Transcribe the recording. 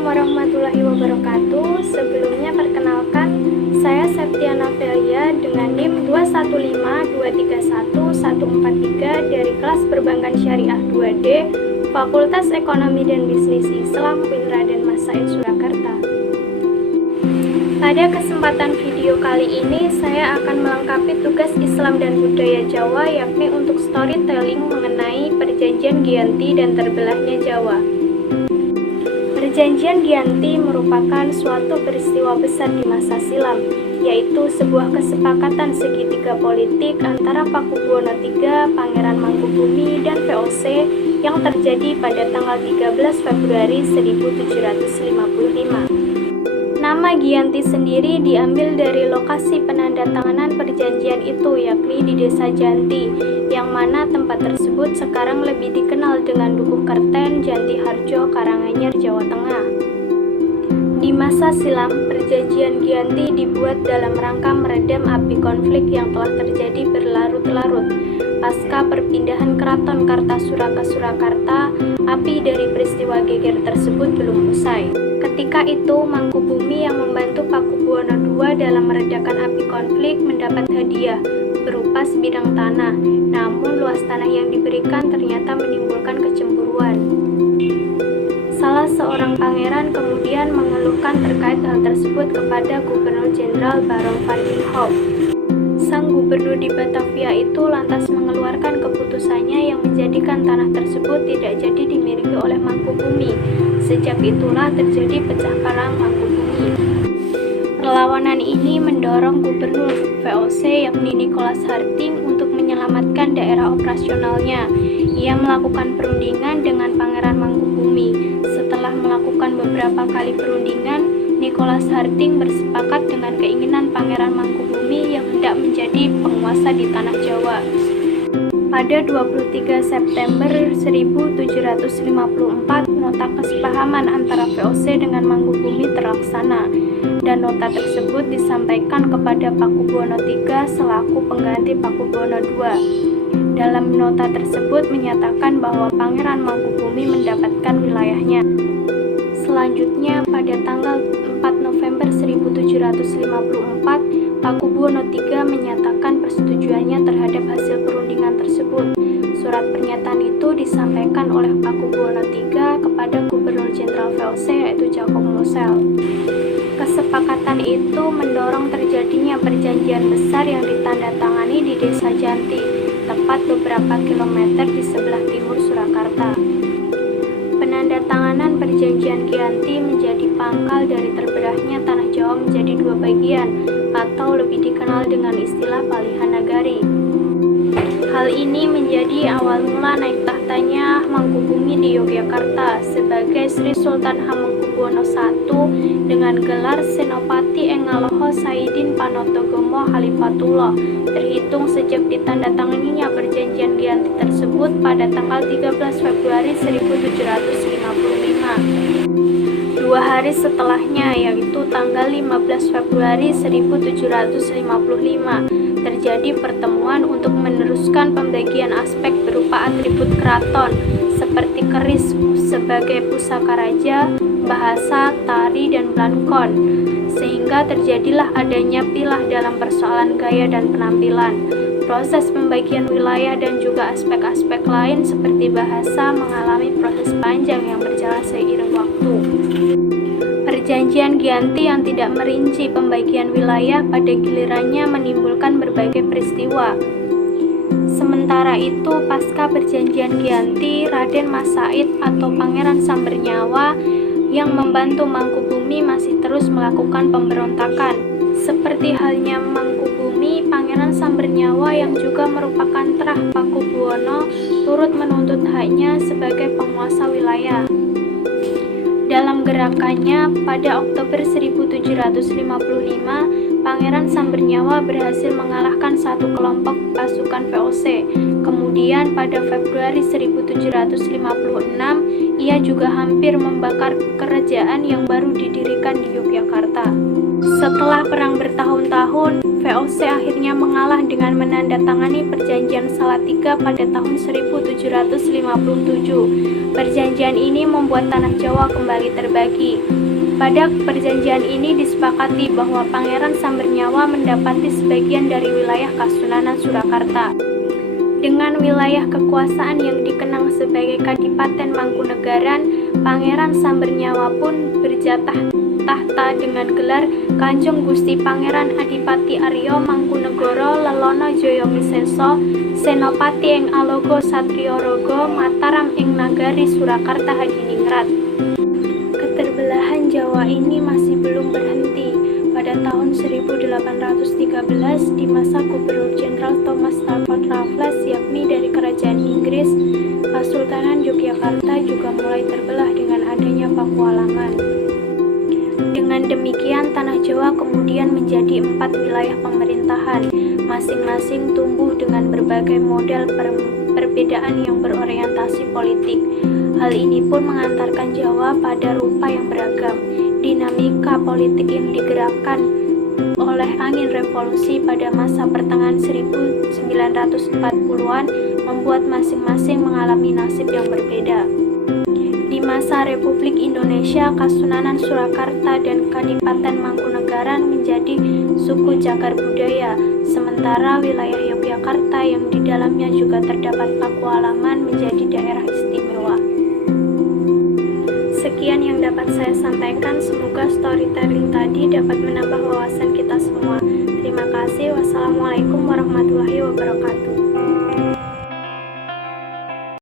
Assalamualaikum warahmatullahi wabarakatuh. Sebelumnya perkenalkan, saya Septiana Velia dengan NIM 215231143 dari kelas Perbankan Syariah 2D, Fakultas Ekonomi dan Bisnis Islam UIN Raden Mas Said Surakarta. Pada kesempatan video kali ini, saya akan melengkapi tugas Islam dan Budaya Jawa, yakni untuk storytelling mengenai Perjanjian Giyanti dan terbelahnya Jawa. Perjanjian Giyanti merupakan suatu peristiwa besar di masa silam, yaitu sebuah kesepakatan segitiga politik antara Pakubuwono III, Pangeran Mangkubumi, dan VOC yang terjadi pada tanggal 13 Februari 1755. Nama Giyanti sendiri diambil dari lokasi penandatanganan perjanjian itu, yakni di Desa Janti, yang mana tempat tersebut sekarang lebih dikenal dengan Dukuh Kerten, Janti Harjo, Karanganyar, Jawa Tengah. Di masa silam, perjanjian Giyanti dibuat dalam rangka meredam api konflik yang telah terjadi berlarut-larut. Pasca perpindahan Keraton Kartasura ke Surakarta, api dari peristiwa geger tersebut belum usai. Ketika itu, Mangkubumi yang membantu Pakubuwono II dalam meredakan api konflik mendapat hadiah berupa sebidang tanah. Namun, luas tanah yang diberikan ternyata menimbulkan kecemburuan. Salah seorang pangeran kemudian mengeluhkan terkait hal tersebut kepada Gubernur Jenderal Baron van Imhoff. Sang gubernur di Batavia itu lantas mengeluarkan keputusannya yang menjadikan tanah tersebut tidak jadi dimiliki oleh Mangkubumi. Sejak itulah terjadi pecah perang Mangkubumi. Perlawanan ini mendorong gubernur VOC yakni Nicholas Harting untuk menyelamatkan daerah operasionalnya. Ia melakukan perundingan dengan Pangeran Mangkubumi. Setelah melakukan beberapa kali perundingan, Nicholas Harting bersepakat dengan keinginan Pangeran Mangkubumi yang hendak menjadi penguasa di tanah Jawa. Pada 23 September 1754, nota kesepahaman antara VOC dengan Mangkubumi terlaksana, dan nota tersebut disampaikan kepada Pakubuwono III selaku pengganti Pakubuwono II. Dalam nota tersebut menyatakan bahwa Pangeran Mangkubumi mendapatkan wilayahnya. Selanjutnya, pada tanggal 4 November 1754, Pakubuwono III menyatakan persetujuannya terhadap hasil perundingan tersebut. Surat pernyataan itu disampaikan oleh Pakubuwono III kepada Gubernur Jenderal VOC yaitu Jacob Mosel. Kesepakatan itu mendorong terjadinya perjanjian besar yang ditandatangani di Desa Janti, tepat beberapa kilometer di sebelah timur Surakarta. Penandatanganan perjanjian Giyanti menjadi pangkal dari terbelahnya tanah Jawa menjadi dua bagian, atau lebih dikenal dengan istilah Palihan Nagari. Hal ini menjadi awal mula naik tahtanya Mangkubumi di Yogyakarta sebagai Sri Sultan Hamengkubuwono I dengan gelar Senopati Engaloho Saidin Panotogomo Halifatullah, terhitung sejak ditandatanganinya perjanjian Giyanti tersebut pada tanggal 13 Februari 1755. 2 hari setelahnya, yaitu tanggal 15 Februari 1755, terjadi pertemuan untuk meneruskan pembagian aspek berupa atribut keraton seperti keris sebagai pusaka raja, bahasa, tari, dan belangkon, sehingga terjadilah adanya pilah dalam persoalan gaya dan penampilan. Proses pembagian wilayah dan juga aspek-aspek lain seperti bahasa mengalami proses panjang yang berjalan seiring waktu. Perjanjian Giyanti yang tidak merinci pembagian wilayah pada gilirannya menimbulkan berbagai peristiwa. Sementara itu, pasca perjanjian Giyanti, Raden Mas Said atau Pangeran Sambernyawa yang membantu Mangkubumi masih terus melakukan pemberontakan. Seperti halnya Mangkubumi, Pangeran Sambernyawa yang juga merupakan terah Pakubuwono turut menuntut haknya sebagai penguasa wilayah. Dalam gerakannya, pada Oktober 1755, Pangeran Sambernyawa berhasil mengalahkan satu kelompok pasukan VOC. Kemudian pada Februari 1756, ia juga hampir membakar kerajaan yang baru didirikan di Yogyakarta. Setelah perang bertahun-tahun, VOC akhirnya mengalah dengan menandatangani Perjanjian Salatiga pada tahun 1757. Perjanjian ini membuat tanah Jawa kembali terbagi. Pada perjanjian ini disepakati bahwa Pangeran Sambernyawa mendapati sebagian dari wilayah Kasunanan Surakarta. Dengan wilayah kekuasaan yang dikenang sebagai Kadipaten Mangkunegaran, Pangeran Sambernyawa pun berjatah tahta dengan gelar Kanjeng Gusti Pangeran Adipati Arya Mangkunegara Lelono Jayamiseso Senopati ing Alogo Satrio Rogo Mataram ing Nagari Surakarta Hadiningrat. Keterbelahan Jawa ini masih belum berhenti. Pada tahun 1813 di masa Gubernur Jenderal Thomas Stafford Raffles yakni dari Kerajaan Inggris, Kesultanan Yogyakarta juga mulai terbelah dengan adanya Pakualaman. Dengan demikian, tanah Jawa kemudian menjadi 4 wilayah pemerintahan, masing-masing tumbuh dengan berbagai model perbedaan yang berorientasi politik. Hal ini pun mengantarkan Jawa pada rupa yang beragam. Dinamika politik yang digerakkan oleh angin revolusi pada masa pertengahan 1940-an membuat masing-masing mengalami nasib yang berbeda. Di masa Republik Indonesia, Kasunanan Surakarta dan Kadipaten Mangkunegaran menjadi suku cagar budaya, sementara wilayah Yogyakarta yang di dalamnya juga terdapat Pakualaman menjadi daerah istimewa. Sekian yang dapat saya sampaikan, semoga storytelling tadi dapat menambah wawasan kita semua. Terima kasih. Wassalamualaikum warahmatullahi wabarakatuh.